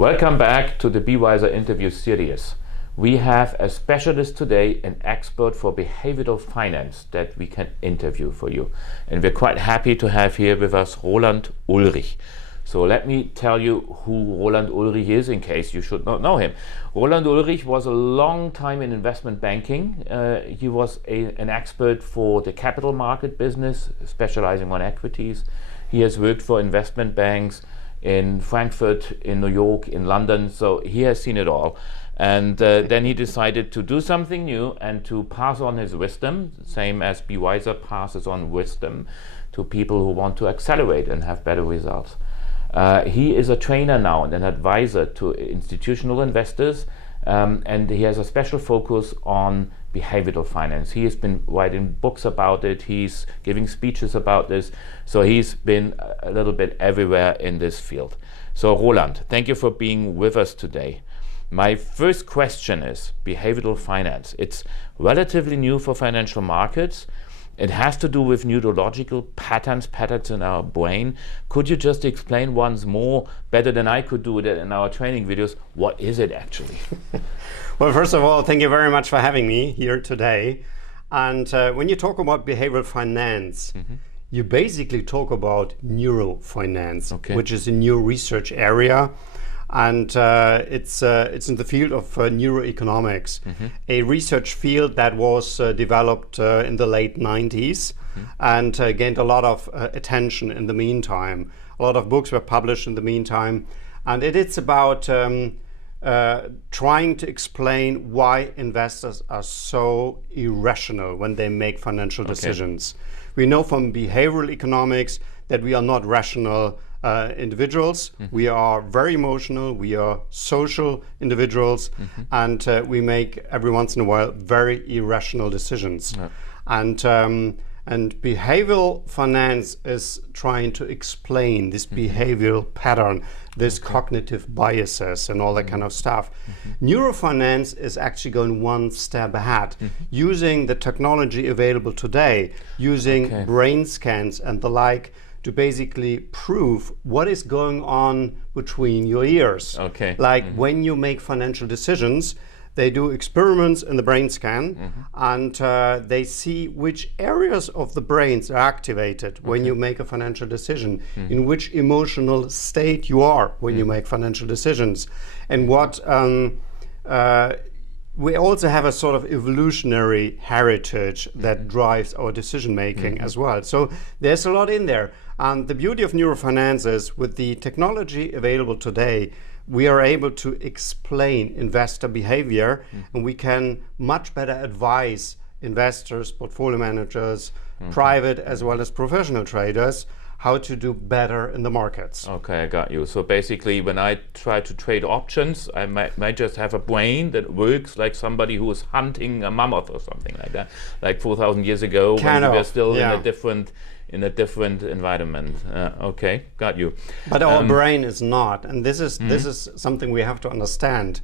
Welcome back to the BeeWyzer interview series. We have a specialist today, an expert for behavioral finance that we can interview for you. And we're quite happy to have here with us Roland Ullrich. So let me tell you who Roland Ullrich is in case you should not know him. Roland Ullrich was a long time in investment banking. He was an expert for the capital market business, specializing on equities. He has worked for investment banks in Frankfurt, in New York, in London, so he has seen it all. And then he decided to do something new and to pass on his wisdom, same as BeeWyzer passes on wisdom to people who want to accelerate and have better results. He is a trainer now and an advisor to institutional investors, and he has a special focus on behavioral finance. He has been writing books about it, he's giving speeches about this, so he's been a little bit everywhere in this field. So Roland, thank you for being with us today. My first question is behavioral finance. It's relatively new for financial markets. It has to do with neurological patterns in our brain. Could you just explain once more, better than I could do it in our training videos, what is it actually? Well, first of all, thank you very much for having me here today. And when you talk about behavioral finance, you basically talk about neuro-finance, which is a new research area. And it's in the field of neuroeconomics, a research field that was developed in the late 90s and gained a lot of attention in the meantime. A lot of books were published in the meantime, and it's about trying to explain why investors are so irrational when they make financial decisions. We know from behavioral economics that we are not rational individuals. We are very emotional, we are social individuals, and we make every once in a while very irrational decisions. And behavioral finance is trying to explain this behavioral pattern, this cognitive biases and all that kind of stuff. Neurofinance is actually going one step ahead, using the technology available today, using brain scans and the like, to basically prove what is going on between your ears. Like when you make financial decisions, they do experiments in the brain scan and they see which areas of the brains are activated when you make a financial decision, in which emotional state you are when you make financial decisions. And what we also have a sort of evolutionary heritage that drives our decision making as well. So there's a lot in there. And the beauty of neurofinance is, with the technology available today, we are able to explain investor behavior, and we can much better advise investors, portfolio managers, private as well as professional traders, how to do better in the markets. Okay, I got you. So basically, when I try to trade options, I might just have a brain that works like somebody who is hunting a mammoth or something like that, like 4,000 years ago, when we were still in a different environment. Okay, got you. But our brain is not, and this is something we have to understand,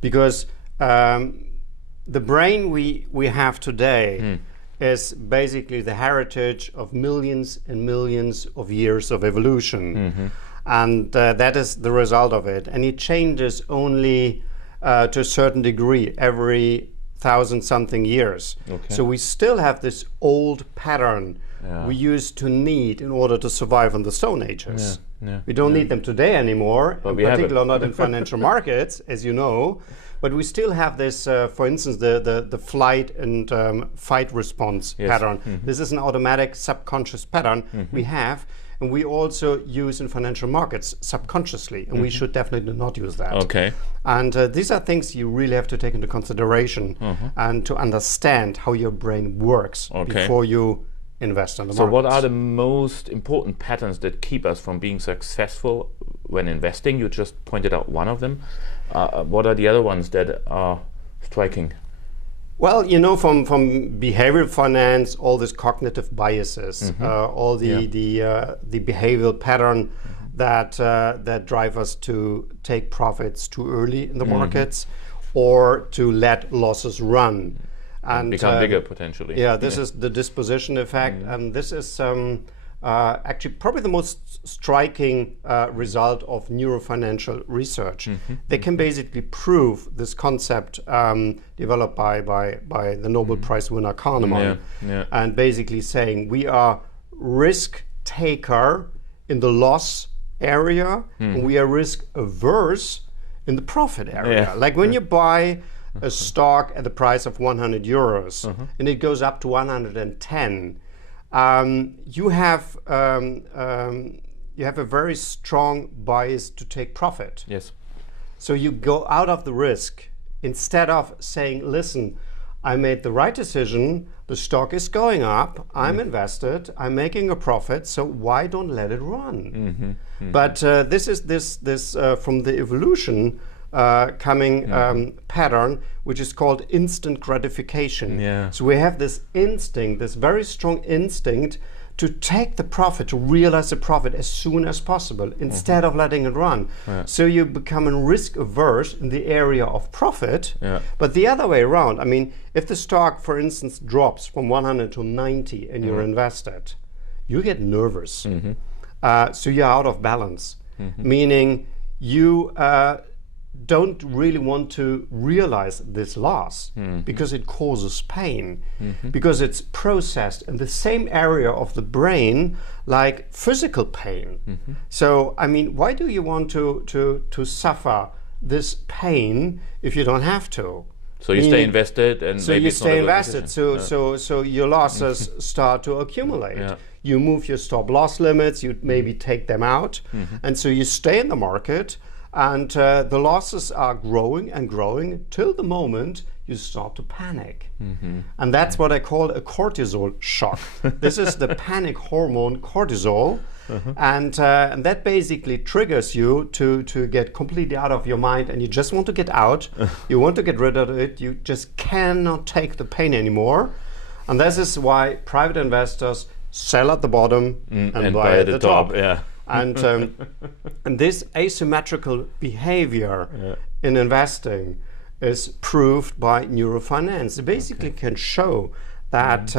because the brain we have today is basically the heritage of millions and millions of years of evolution. And that is the result of it. And it changes only to a certain degree every 1,000-something years. So we still have this old pattern we used to need in order to survive in the Stone Ages. We don't need them today anymore, in particular not in financial markets, as you know. But we still have this, for instance, the flight and fight response pattern. This is an automatic subconscious pattern we have, and we also use in financial markets subconsciously, and we should definitely not use that. And these are things you really have to take into consideration and to understand how your brain works before you invest in the markets. So what are the most important patterns that keep us from being successful when investing? You just pointed out one of them. What are the other ones that are striking? Well, you know, from behavioral finance, all these cognitive biases, all the behavioral pattern that drive us to take profits too early in the markets, or to let losses run. And become bigger potentially. This is the disposition effect, and this is actually probably the most striking result of neuro-financial research. They can basically prove this concept developed by the Nobel Prize winner Kahneman, and basically saying we are risk taker in the loss area, and we are risk averse in the profit area. Like when you buy a stock at the price of 100 euros and it goes up to 110, you have a very strong bias to take profit. Yes. So you go out of the risk instead of saying, listen, I made the right decision, the stock is going up, I'm invested, I'm making a profit, so why don't let it run? But this is from the evolution coming pattern, which is called instant gratification. So we have this instinct, this very strong instinct to take the profit, to realize the profit as soon as possible instead of letting it run. So you become risk averse in the area of profit, but the other way around. I mean, if the stock, for instance, drops from 100 to 90 and you're invested, you get nervous. So you're out of balance, meaning you don't really want to realize this loss because it causes pain, because it's processed in the same area of the brain like physical pain. So, I mean, why do you want to suffer this pain if you don't have to? So you stay invested, and so you stay invested. So your losses start to accumulate. You move your stop loss limits. You maybe take them out, and so you stay in the market. And the losses are growing and growing till the moment you start to panic. And that's what I call a cortisol shock. This is the panic hormone cortisol. And that basically triggers you to get completely out of your mind, and you just want to get out. You want to get rid of it. You just cannot take the pain anymore. And this is why private investors sell at the bottom and buy at the top. And this asymmetrical behavior in investing is proved by neuro-finance. It basically can show that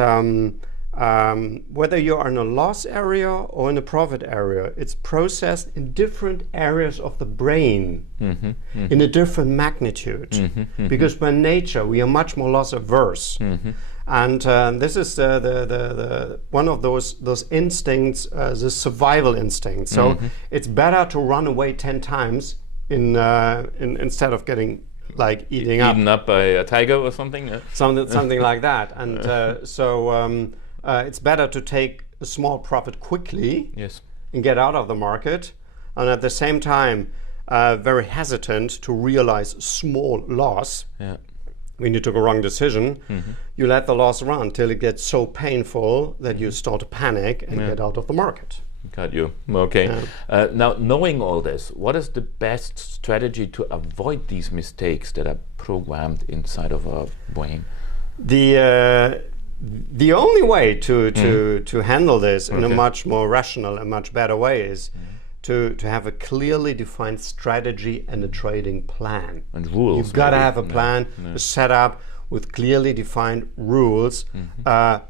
whether you're in a loss area or in a profit area, it's processed in different areas of the brain in a different magnitude. Because by nature, we are much more loss averse. And this is the one of those instincts, the survival instinct. So it's better to run away 10 times instead of getting like eaten up by a tiger or something. Something like that. And so it's better to take a small profit quickly and get out of the market, and at the same time very hesitant to realize small loss. When you took a wrong decision, you let the loss run till it gets so painful that you start to panic and get out of the market. Got you. Okay. Now, knowing all this, what is the best strategy to avoid these mistakes that are programmed inside of our brain? The only way to handle this in a much more rational and much better way is to have a clearly defined strategy and a trading plan. And rules. You've got to have a plan, a setup with clearly defined rules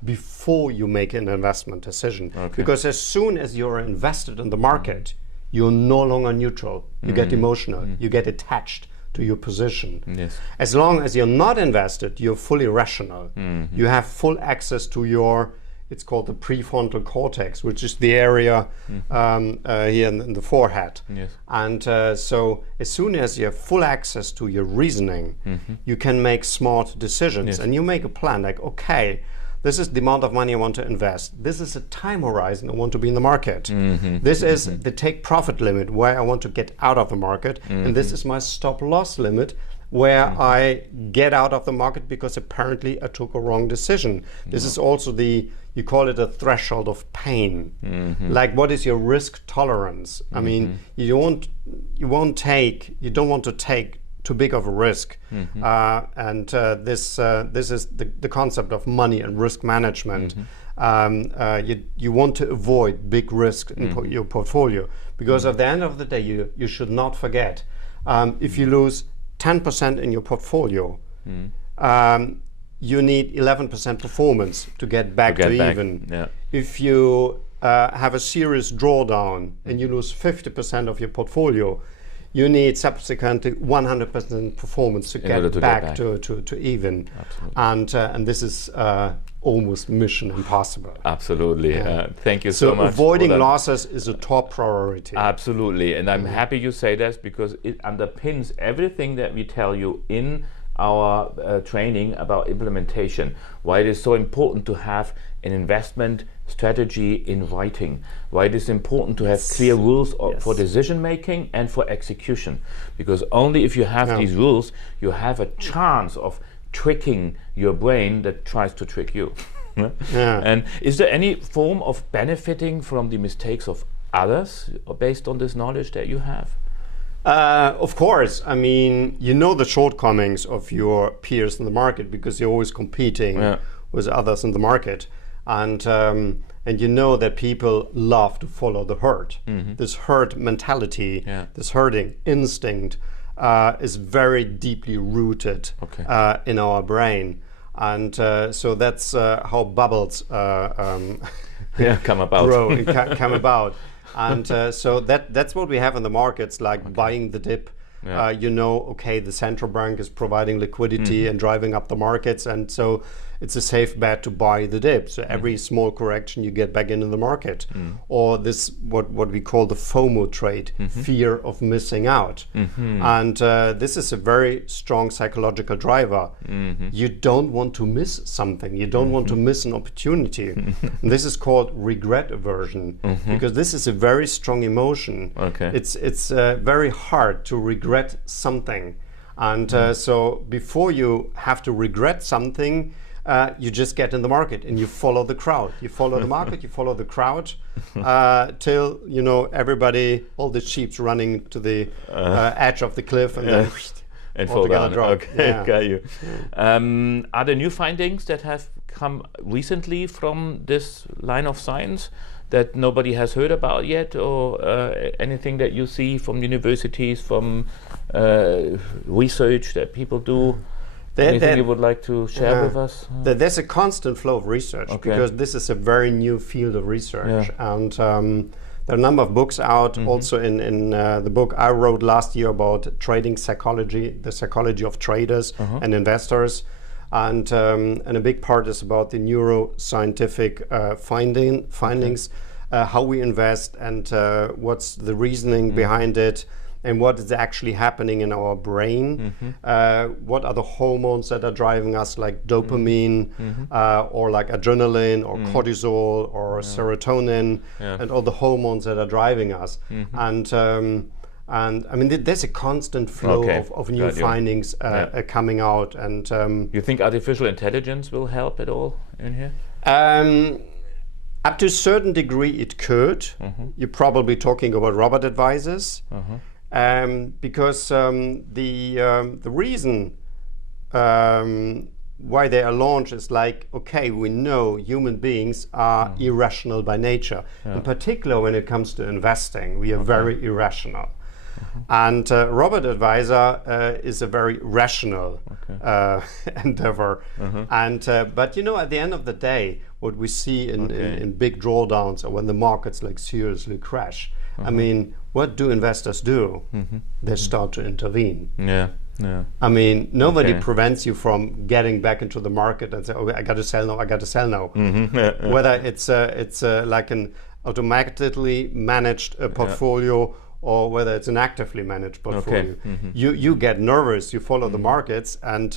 before you make an investment decision. Because as soon as you're invested in the market, you're no longer neutral. You get emotional. You get attached to your position. As long as you're not invested, you're fully rational. You have full access to your, it's called the prefrontal cortex, which is the area here in the forehead. And so as soon as you have full access to your reasoning, you can make smart decisions. And you make a plan like, okay, this is the amount of money I want to invest. This is a time horizon I want to be in the market. This is the take profit limit where I want to get out of the market. And this is my stop loss limit where I get out of the market because apparently I took a wrong decision. This is also you call it a threshold of pain. Like, what is your risk tolerance? I mean, you don't want to take too big of a risk. And this is the concept of money and risk management. You want to avoid big risk in your portfolio, because at the end of the day, you should not forget, if you lose 10% in your portfolio, you need 11% performance to get back to even. If you have a serious drawdown and you lose 50% of your portfolio, you need subsequently 100% performance to get back to even. And this is almost mission impossible. Absolutely. Thank you so much. So avoiding losses is a top priority. Absolutely. And I'm happy you say that, because it underpins everything that we tell you in our training about implementation, why it is so important to have an investment strategy in writing, why it is important to have clear rules for decision making and for execution, because only if you have these rules, you have a chance of tricking your brain that tries to trick you. And is there any form of benefiting from the mistakes of others based on this knowledge that you have? Of course. I mean, you know the shortcomings of your peers in the market because you're always competing with others in the market, and you know that people love to follow the herd. This herd mentality, this herding instinct, is very deeply rooted in our brain, and so that's how bubbles come about. grow and come about. And so that's what we have in the markets, like buying the dip. You know, okay, the central bank is providing liquidity and driving up the markets, and so it's a safe bet to buy the dip. So every small correction, you get back into the market. Or this, what we call the FOMO trade, fear of missing out. And this is a very strong psychological driver. You don't want to miss something. You don't want to miss an opportunity. And this is called regret aversion, because this is a very strong emotion. It's very hard to regret something. And so before you have to regret something, you just get in the market and you follow the crowd. You follow the market, you follow the crowd, till, you know, everybody, all the sheep's running to the edge of the cliff and then and fall down. Drop. Got you. Are there new findings that have come recently from this line of science that nobody has heard about yet, or anything that you see from universities, from research that people do? Anything you would like to share with us? There's a constant flow of research, because this is a very new field of research. And there are a number of books out, also in the book I wrote last year about trading psychology, the psychology of traders and investors. And a big part is about the neuroscientific findings, how we invest, and what's the reasoning behind it, and what is actually happening in our brain. What are the hormones that are driving us, like dopamine, or like adrenaline, or cortisol, or serotonin, and all the hormones that are driving us. And I mean, there's a constant flow of new findings coming out. And you think artificial intelligence will help at all in here? Up to a certain degree, it could. You're probably talking about robot advisors. Because the reason why they are launched is like, okay, we know human beings are irrational by nature. In particular, when it comes to investing, we are very irrational. And robot advisor is a very rational endeavor. And but you know, at the end of the day, what we see in big drawdowns, or when the markets like seriously crash, I mean, what do investors do? They start to intervene. I mean, nobody prevents you from getting back into the market and say, "Oh, I got to sell now. I got to sell now." Whether it's like an automatically managed portfolio, or whether it's an actively managed portfolio, you get nervous. You follow the markets, and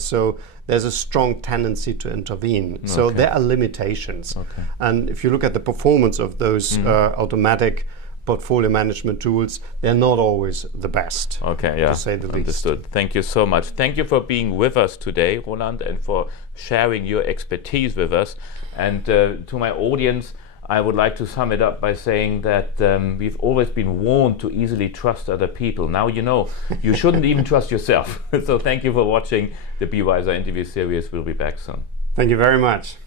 so there's a strong tendency to intervene. So there are limitations, and if you look at the performance of those automatic portfolio management tools, they're not always the best. To say the least. Understood. Thank you so much. Thank you for being with us today, Roland, and for sharing your expertise with us. And to my audience, I would like to sum it up by saying that we've always been warned to easily trust other people. Now you know you shouldn't even trust yourself. So thank you for watching the BeeWyzer interview series. We'll be back soon. Thank you very much.